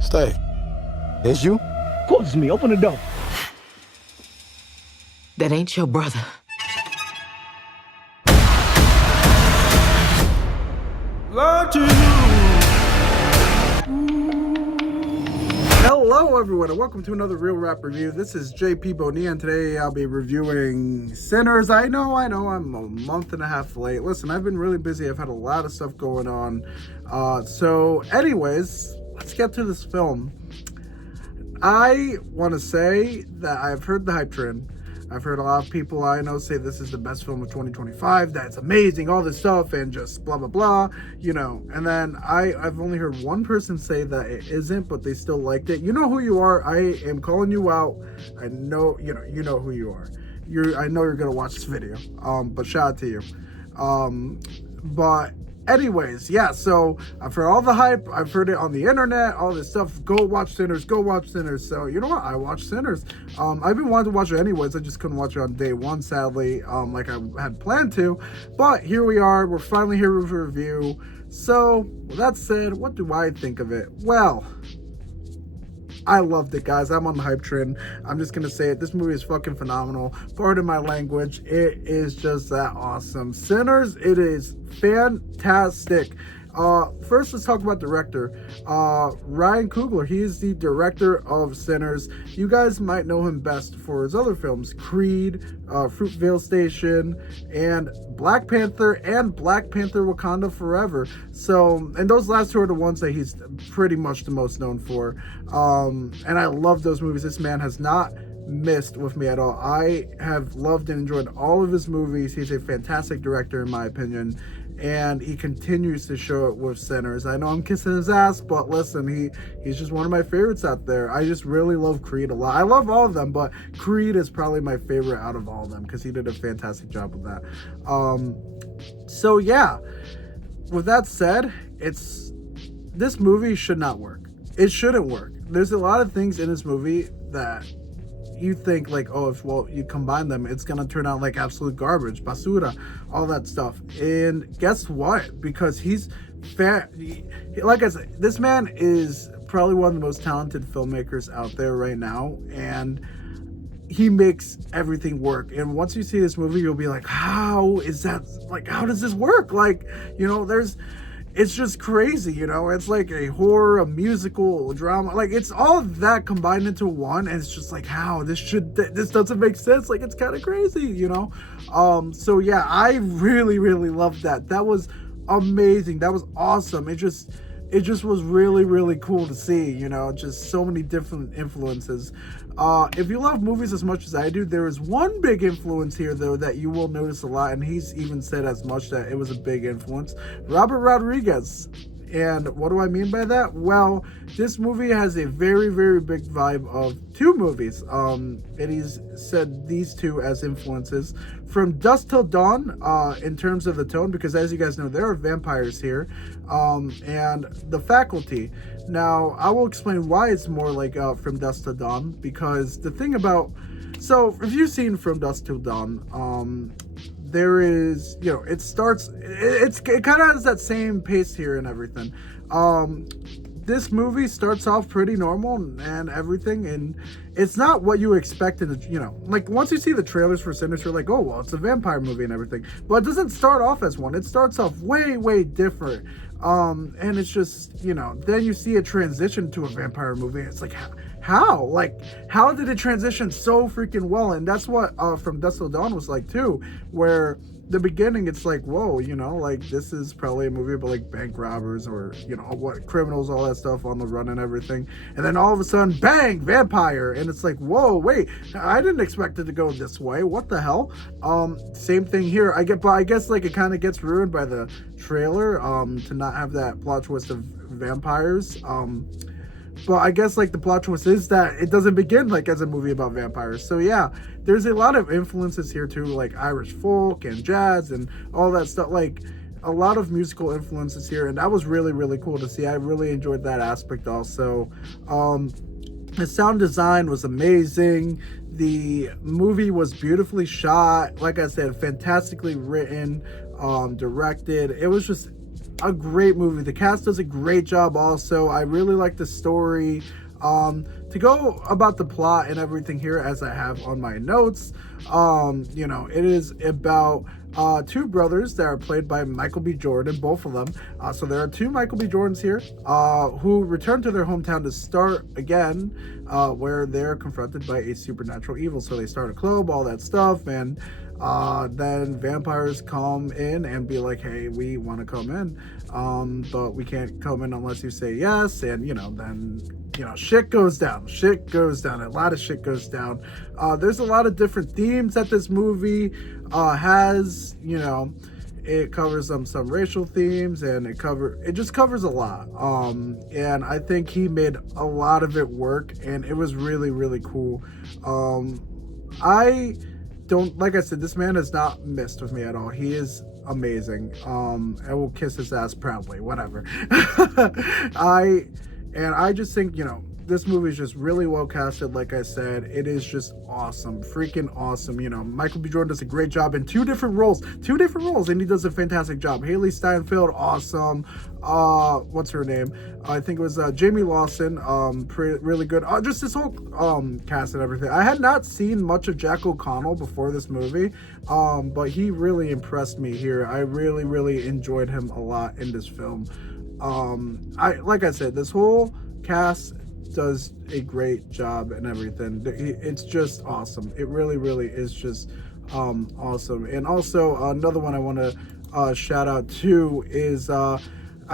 Stay. It's you? Of course it's me. Open the door. That ain't your brother. Hello everyone and welcome to another Real Rap Review. This is JP Bonilla and today I'll be reviewing Sinners. I know, I'm a month and a half late. Listen, I've been really busy. I've had a lot of stuff going on. So anyways, let's get to this film. I want to say that I've heard the hype train. I've heard a lot of people I know say this is the best film of 2025, that it's amazing, all this stuff, and just blah, blah, blah, you know. And then I've only heard one person say that it isn't, but they still liked it. You know who you are. I am calling you out. I know, you know who you are. I know you're going to watch this video, but shout out to you. But anyways, yeah, so I've heard all the hype. I've heard it on the internet, all this stuff. Go watch Sinners, go watch Sinners. So, you know what? I watched Sinners. I've been wanting to watch it anyways. I just couldn't watch it on day one, sadly, like I had planned to. But here we are. We're finally here with a review. So, with that said, what do I think of it? Well, I loved it, guys. I'm on the hype train. I'm just gonna say it. This movie is fucking phenomenal. Pardon my language. It is just that awesome. Sinners, it is fantastic. First, let's talk about director. Ryan Coogler. He is the director of Sinners. You guys might know him best for his other films, Creed, Fruitvale Station, and Black Panther, and Black Panther Wakanda Forever. So, and those last two are the ones that he's pretty much the most known for. And I love those movies. This man has not missed with me at all. I have loved and enjoyed all of his movies. He's a fantastic director in my opinion, and he continues to show it with Sinners. I know I'm kissing his ass, but listen, he's just one of my favorites out there. I just really love Creed a lot. I love all of them, but Creed is probably my favorite out of all of them because he did a fantastic job with that. So yeah, with that said, this movie should not work. It shouldn't work. There's a lot of things in this movie that you think like, oh, if you combine them, it's gonna turn out like absolute garbage, basura, all that stuff. And guess what? Because he's like I said, this man is probably one of the most talented filmmakers out there right now, and he makes everything work. And once you see this movie, you'll be like, how does this work? Like, you know, it's just crazy, you know. It's like a horror, a musical, a drama, like it's all of that combined into one, and it's just like, how this doesn't make sense. Like, it's kind of crazy, you know. So yeah, I really loved that. That was amazing. That was awesome. It just was really cool to see, you know, just so many different influences. If you love movies as much as I do, there is one big influence here, though, that you will notice a lot, and he's even said as much that it was a big influence. Robert Rodriguez. And what do I mean by that? Well, this movie has a very big vibe of two movies. And he's said these two as influences. From Dusk Till Dawn, in terms of the tone, because as you guys know, there are vampires here. And The Faculty. Now, I will explain why it's more like From Dusk Till Dawn, because the thing about... So, if you've seen From Dusk Till Dawn, there is, you know, it kind of has that same pace here and everything. This movie starts off pretty normal and everything, and it's not what you expected, you know. Like, once you see the trailers for Sinners, you're like, oh, well, it's a vampire movie and everything. But it doesn't start off as one. It starts off way different. And it's just, you know, then you see a transition to a vampire movie. It's like, how? Like, how did it transition so freaking well? And that's what From Dusk Till Dawn was like too, where the beginning, it's like, whoa, you know, like, this is probably a movie about like bank robbers or, you know, what, criminals, all that stuff on the run and everything. And then all of a sudden, bang, vampire. And it's like, whoa, wait, I didn't expect it to go this way. What the hell? Same thing here. I guess like it kind of gets ruined by the trailer, to not have that plot twist of vampires. But I guess like the plot twist is that it doesn't begin like as a movie about vampires. So yeah, there's a lot of influences here too, like Irish folk and jazz and all that stuff. Like, a lot of musical influences here, and that was really cool to see. I really enjoyed that aspect also. The sound design was amazing. The movie was beautifully shot. Like I said, fantastically written, directed. It was just a great movie. The cast does a great job also. I really like the story. To go about the plot and everything here, as I have on my notes, it is about two brothers that are played by Michael B. Jordan, both of them. So there are two Michael B. Jordans here who return to their hometown to start again, where they're confronted by a supernatural evil. So they start a club, all that stuff, and then vampires come in and be like, hey, we want to come in, but we can't come in unless you say yes. And then shit goes down. A lot of shit goes down. There's a lot of different themes that this movie has. It covers some racial themes, and it just covers a lot. And I think he made a lot of it work, and it was really, really cool. Like I said, this man has not missed with me at all. He is amazing. I will kiss his ass proudly, whatever. I just think, this movie is just really well casted. Like I said, it is just awesome, freaking awesome. Michael B. Jordan does a great job in two different roles, and he does a fantastic job. Haley Steinfeld, awesome. What's her name? I think it was Jamie Lawson, really good. Just this whole cast and everything. I had not seen much of Jack O'Connell before this movie, but he really impressed me here. I really, really enjoyed him a lot in this film. Like I said, this whole cast does a great job and everything. It's just awesome. It really, really is just awesome. And also another one I want to shout out to is I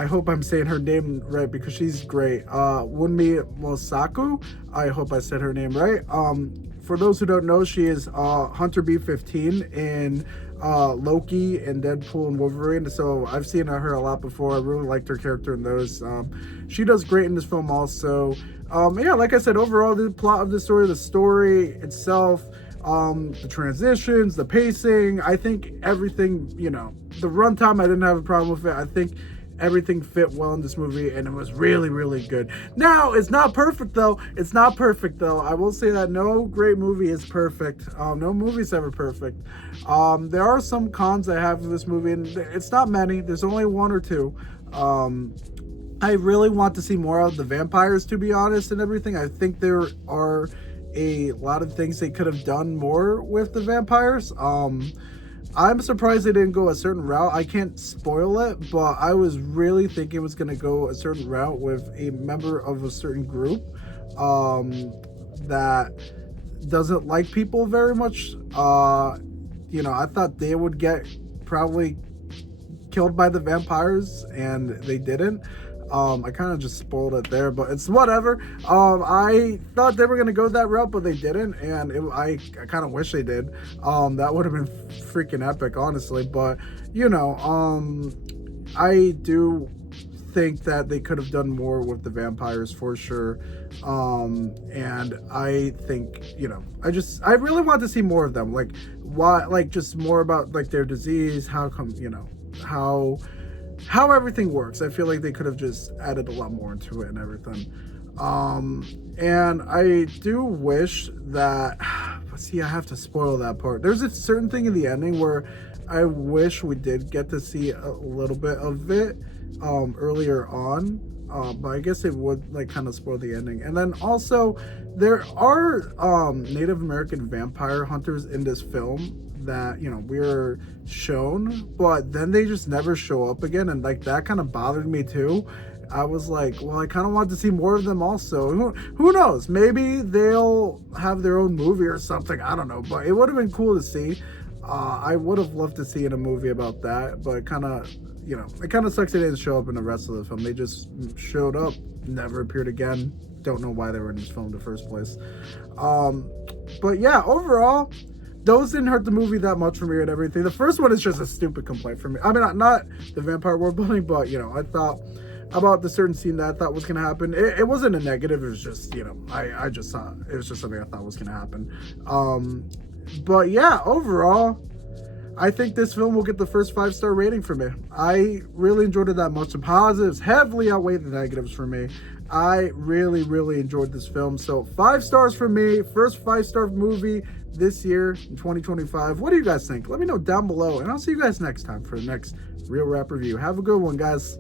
hope I'm saying her name right because she's great. Wunmi Mosaku. I hope I said her name right. For those who don't know, she is Hunter B-15 in Loki and Deadpool and Wolverine. So I've seen her a lot before. I really liked her character in those. She does great in this film also. Like I said, overall, the plot of the story itself, the transitions, the pacing, I think everything, the runtime, I didn't have a problem with it. I think everything fit well in this movie, and it was really, really good. Now, it's not perfect though. I will say that no great movie is perfect. No movie's ever perfect. There are some cons I have for this movie, and it's not many. There's only one or two. I really want to see more of the vampires, to be honest, and everything. I think there are a lot of things they could have done more with the vampires. I'm surprised they didn't go a certain route. I can't spoil it, but I was really thinking it was going to go a certain route with a member of a certain group that doesn't like people very much. I thought they would get probably killed by the vampires, and they didn't. I kind of just spoiled it there, but it's whatever. I thought they were going to go that route, but they didn't, and I kind of wish they did. That would have been freaking epic, honestly, but, I do think that they could have done more with the vampires for sure. And I think, I really want to see more of them. Like, why, like, just more about, like, their disease, how come, how everything works. I feel like they could have just added a lot more into it and everything. And I do wish that, see, I have to spoil that part. There's a certain thing in the ending where I wish we did get to see a little bit of it earlier on, but I guess it would like kind of spoil the ending. And then also there are Native American vampire hunters in this film that we're shown, but then they just never show up again, and like that kind of bothered me too. I was like, well, I kind of want to see more of them also. Who knows, maybe they'll have their own movie or something, I don't know, but it would have been cool to see. I would have loved to see in a movie about that, but it kind of sucks they didn't show up in the rest of the film. They just showed up, never appeared again. Don't know why they were in this film in the first place. But yeah, overall, those didn't hurt the movie that much for me and everything. The first one is just a stupid complaint for me. I mean, not the vampire world building, but I thought about the certain scene that I thought was going to happen. It wasn't a negative. It was just, I just thought it was just something I thought was going to happen. But yeah, overall, I think this film will get the first 5-star rating for me. I really enjoyed it that much. The positives heavily outweigh the negatives for me. I really, really enjoyed this film. So 5 stars for me. First 5-star movie this year in 2025. What do you guys think? Let me know down below, and I'll see you guys next time for the next Real Rap Review. Have a good one, guys.